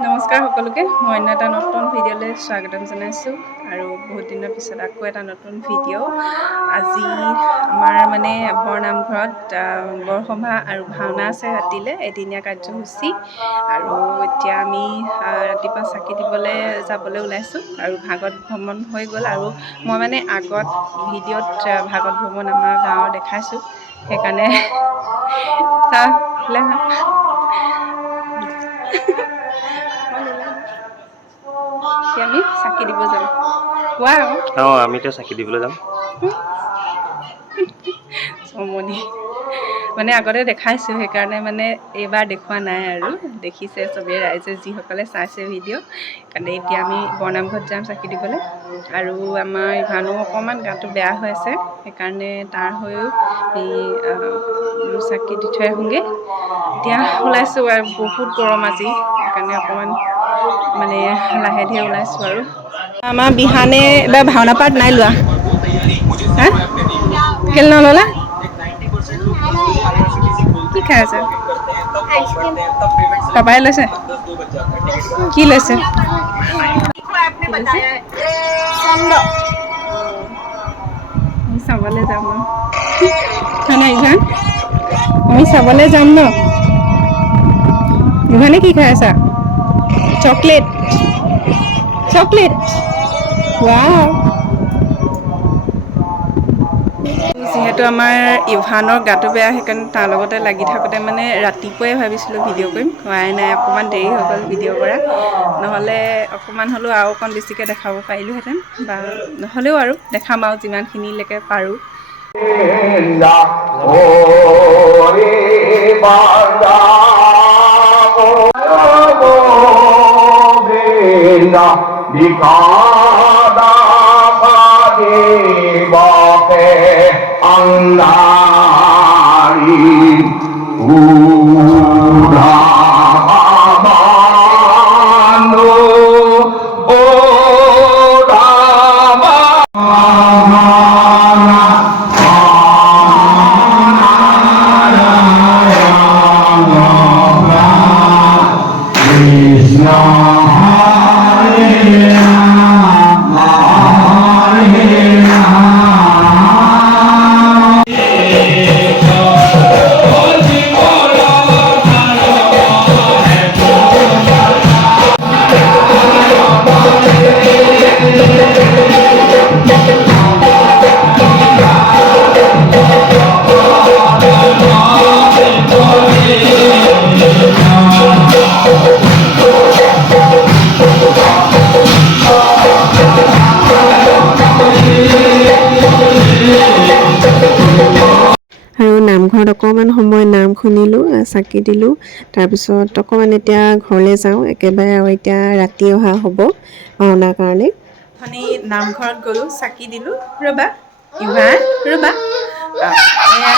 নমস্কাৰ সকলোকে মই অন্য এটা নতুন ভিডিঅ'লৈ স্বাগতম জনাইছোঁ আৰু বহুত দিনৰ পিছত আকৌ এটা নতুন ভিডিঅ' আজি আমাৰ মানে বৰনামঘৰত বৰসভা আৰু ভাওনা আছে ৰাতিলৈ এদিনীয়া কাৰ্যসূচী আৰু এতিয়া আমি ৰাতিপুৱা চাকি দিবলৈ যাবলৈ ওলাইছোঁ আৰু ভাগৱত ভ্ৰমণ হৈ গ'ল আৰু মই মানে আগত ভিডিঅ'ত ভাগৱত ভ্ৰমণ আমাৰ গাঁৱৰ দেখাইছোঁ সেইকাৰণে আমি চাকি দিব যাম কোৱা আমিতো চাকি দিবলৈ যাম চমনি মানে আগতে দেখাইছোঁ সেইকাৰণে মানে এইবাৰ দেখুওৱা নাই আৰু দেখিছে চবেই ৰাইজে যিসকলে চাইছে ভিডিঅ' কাৰণে এতিয়া আমি বৰনামঘৰত যাম চাকি দিবলৈ আৰু আমাৰ ইভানো অকণমান গাটো বেয়া হৈ আছে সেইকাৰণে তাৰ হৈও এই চাকি দি থৈ আহোঁগৈ এতিয়া ওলাইছোঁ আৰু বহুত গৰম আজি সেইকাৰণে অকণমান মানে লাহে ধীৰে ওলাইছোঁ আৰু আমাৰ বিহানে এইবাৰ ভাওনা পাৰ্ট নাই লোৱা হা কেলে নল'লা কি খাই আছে পাপাই লৈছে কি লৈছে আমি চাবলৈ যাম ন খানা ইভান আমি চাবলৈ যাম ন ইভানে কি খাই আছা চকলেট চকলেট ৱাও যিহেতু আমাৰ ইভানৰ গাটো বেয়া সেইকাৰণে তাৰ লগতে লাগি থাকোঁতে মানে ৰাতিপুৱাই ভাবিছিলোঁ ভিডিঅ' কৰিম হোৱাই নাই অকণমান দেৰি হৈ গ'ল ভিডিঅ' কৰা নহ'লে অকণমান হ'লেও আৰু অকণ বেছিকৈ দেখাব পাৰিলোঁহেঁতেন বা নহ'লেও আৰু দেখাম আৰু যিমানখিনিলৈকে পাৰোঁ আৰু নামঘৰত অকণমান সময় নাম শুনিলোঁ চাকি দিলোঁ তাৰপিছত অকণমান এতিয়া ঘৰলৈ যাওঁ একেবাৰে আৰু এতিয়া ৰাতি অহা হ'ব ভাওনাৰ কাৰণে মানে নামঘৰত গ'লোঁ চাকি দিলোঁ ৰ'বা ইভান ৰ'বা এয়া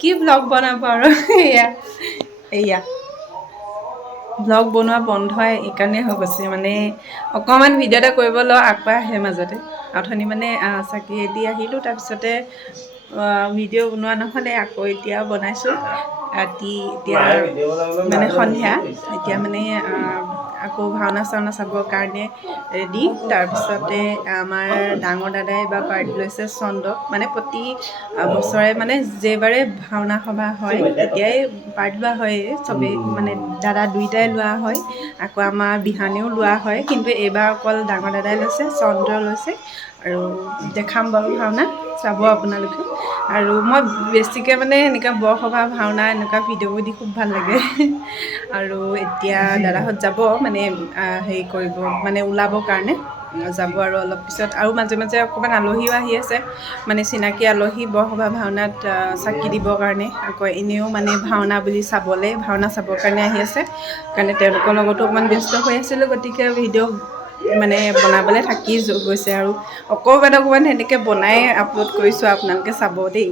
কি ব্লগ বনাব আৰু এয়া ব্লগ বনোৱা বন্ধই এইকাৰণে হৈ গৈছে মানে অকণমান ভিডিঅ' এটা কৰিবলৈ আকৌ আহে মাজতে অথনি মানে চাকি দি আহিলোঁ তাৰপিছতে ভিডিঅ' বনোৱা নহ'লে আকৌ এতিয়া বনাইছোঁ ৰাতি এতিয়া মানে সন্ধিয়া এতিয়া মানে আকৌ ভাওনা চাওনা চাবৰ কাৰণে ৰেডি তাৰপিছতে আমাৰ ডাঙৰ দাদাই এইবাৰ পাৰ্ট লৈছে চন্দক মানে প্ৰতি বছৰে মানে যেইবাৰে ভাওনা সভা হয় তেতিয়াই পাৰ্ট লোৱা হয় চবেই মানে দাদা দুইটাই লোৱা হয় আকৌ আমাৰ বিহানেও লোৱা হয় কিন্তু এইবাৰ অকল ডাঙৰ দাদাই লৈছে চন্দ্ৰ লৈছে আৰু দেখাম বাৰু ভাওনা চাব আপোনালোকে আৰু মই বেছিকৈ মানে এনেকুৱা বৰসভা ভাওনা এনেকুৱা ভিডিঅ'বোৰ দি খুব ভাল লাগে আৰু এতিয়া দাদাহঁত যাব মানে হেৰি কৰিব মানে ওলাবৰ কাৰণে যাব আৰু অলপ পিছত আৰু মাজে মাজে অকণমান আলহীও আহি আছে মানে চিনাকি আলহী বৰসভা ভাওনাত চাকি দিবৰ কাৰণে আকৌ এনেও মানে ভাওনা বুলি চাবলৈ ভাওনা চাবৰ কাৰণে আহি আছে কাৰণে তেওঁলোকৰ লগতো অকণমান ব্যস্ত হৈ আছিলোঁ গতিকে ভিডিঅ' মানে বনাবলৈ থাকি গৈছে আৰু অকণমান সেনেকৈ বনাই আপলোড কৰিছোঁ আপোনালোকে চাব দেই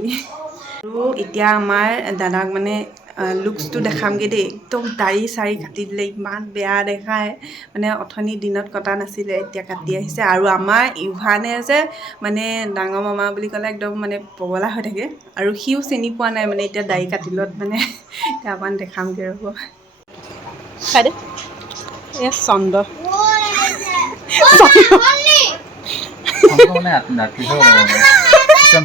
আৰু এতিয়া আমাৰ দাদাক মানে লুকছটো দেখামগৈ দেই একদম দাড়ি চাৰি কাটি দিলে ইমান বেয়া দেখায় মানে অথনি দিনত কটা নাছিলে এতিয়া কাটি আহিছে আৰু আমাৰ ইভানে যে মানে ডাঙৰ মামা বুলি ক'লে একদম মানে পগলা হৈ থাকে আৰু সিও চিনি পোৱা নাই মানে এতিয়া দাড়ি কাটিলত মানে এতিয়া অকণমান দেখামগৈ ৰ'ব এ চন্দ্ৰ মানে ৰাতি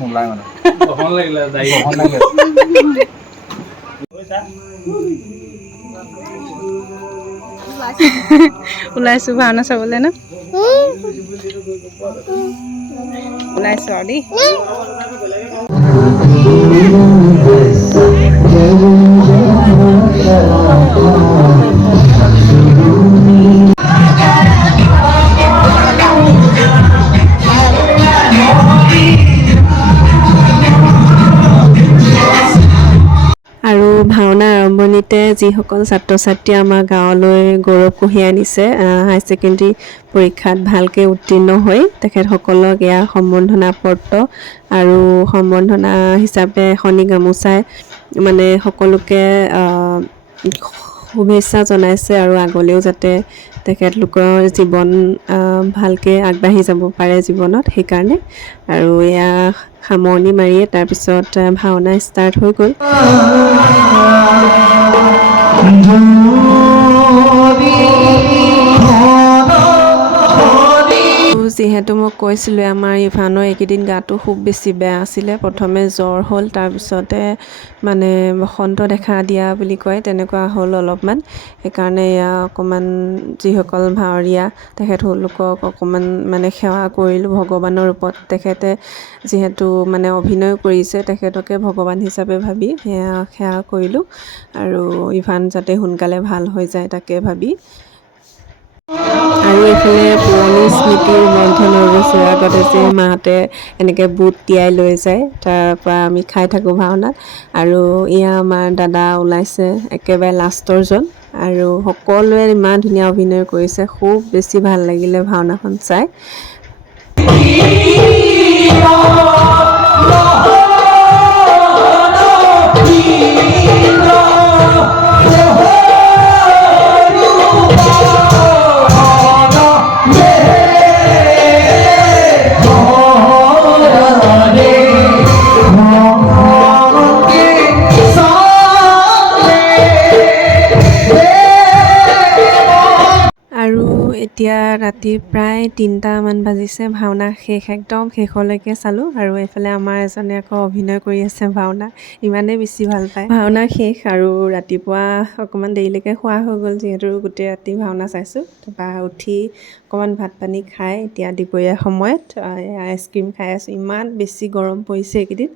নোলায় মানে বহন লাগিলে ওলাইছোঁ ভাওনা চাবলৈ ন ওলাইছোঁ আৰু দেই আৰু ভাওনা আৰম্ভণিতে যিসকল ছাত্ৰ ছাত্ৰী আমাৰ গাঁৱলৈ গৌৰৱ কঢ়িয়াই আনিছে হাই ছেকেণ্ডেৰী পৰীক্ষাত ভালকৈ উত্তীৰ্ণ হৈ তেখেতসকলক এয়া সম্বৰ্ধনা পত্ৰ আৰু সম্বৰ্ধনা হিচাপে এখনি গামোচাই মানে সকলোকে শুভেচ্ছা জনাইছে আৰু আগলৈও যাতে তেখেতলোকৰ জীৱন ভালকৈ আগবাঢ়ি যাব পাৰে জীৱনত সেইকাৰণে আৰু এয়া সামৰণি মাৰিয়ে তাৰপিছত ভাওনা ষ্টাৰ্ট হৈ গ'ল যিহেতু মই কৈছিলোঁ আমাৰ ইভানৰ এইকেইদিন গাটো খুব বেছি বেয়া আছিলে প্ৰথমে জ্বৰ হ'ল তাৰপিছতে মানে বসন্ত দেখা দিয়া বুলি কয় তেনেকুৱা হ'ল অলপমান সেইকাৰণে এয়া অকণমান যিসকল ভাৱৰীয়া তেখেতলোকক অকণমান মানে সেৱা কৰিলোঁ ভগৱানৰ ৰূপত তেখেতে যিহেতু মানে অভিনয় কৰিছে তেখেতকে ভগৱান হিচাপে ভাবি সেৱা কৰিলোঁ আৰু ইভান যাতে সোনকালে ভাল হৈ যায় তাকে ভাবি আৰু এইফালে পুৰণি স্মৃতি ৰোমন্থন হৈ গৈছে আগতে যে মাহঁতে এনেকৈ বুট তিয়াই লৈ যায় তাৰপৰা আমি খাই থাকোঁ ভাওনাত আৰু এয়া আমাৰ দাদা ওলাইছে একেবাৰে লাষ্টৰজন আৰু সকলোৱে ইমান ধুনীয়া অভিনয় কৰিছে খুব বেছি ভাল লাগিলে ভাওনাখন চাই আৰু এতিয়া ৰাতি প্ৰায় 3টামান বাজিছে ভাওনা শেষ একদম শেষলৈকে চালোঁ আৰু এইফালে আমাৰ এজনে আকৌ অভিনয় কৰি আছে ভাওনা ইমানেই বেছি ভাল পায় ভাওনা শেষ আৰু ৰাতিপুৱা অকণমান দেৰিলৈকে খোৱা হৈ গ'ল যিহেতু গোটেই ৰাতি ভাওনা চাইছোঁ তাৰপৰা উঠি অকণমান ভাত পানী খাই এতিয়া দুপৰীয়া সময়ত আইচক্ৰীম খাই আছোঁ ইমান বেছি গৰম পৰিছে এইকেইদিন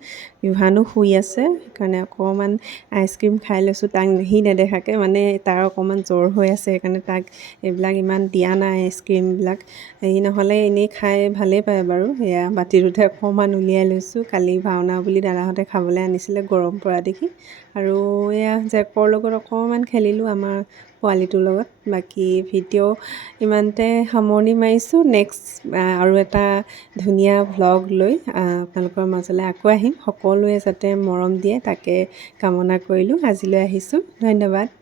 ইভানো শুই আছে সেইকাৰণে অকণমান আইচক্ৰীম খাই লৈছোঁ তাক সি নেদেখাকৈ মানে তাৰ অকণমান জ্বৰ হৈ আছে সেইকাৰণে তাক এইবিলাক ইমান দিয়া নাই আইচক্ৰীমবিলাক হেৰি নহ'লে এনেই খাই ভালেই পায় বাৰু সেয়া বাতিটোতে অকণমান উলিয়াই লৈছোঁ কালি ভাওনা বুলি দাদাহঁতে খাবলৈ আনিছিলে গৰম পৰা দেখি আৰু এয়া জেকৰ লগত অকণমান খেলিলোঁ আমাৰ পোৱালিটোৰ লগত বাকী ভিডিঅ' ইমানতে সামৰণি মাৰিছোঁ নেক্সট আৰু এটা ধুনীয়া ভ্লগ লৈ আপোনালোকৰ মাজলৈ আকৌ আহিম সকলোৱে যাতে মৰম দিয়ে তাকে কামনা কৰিলোঁ আজিলৈ আহিছোঁ ধন্যবাদ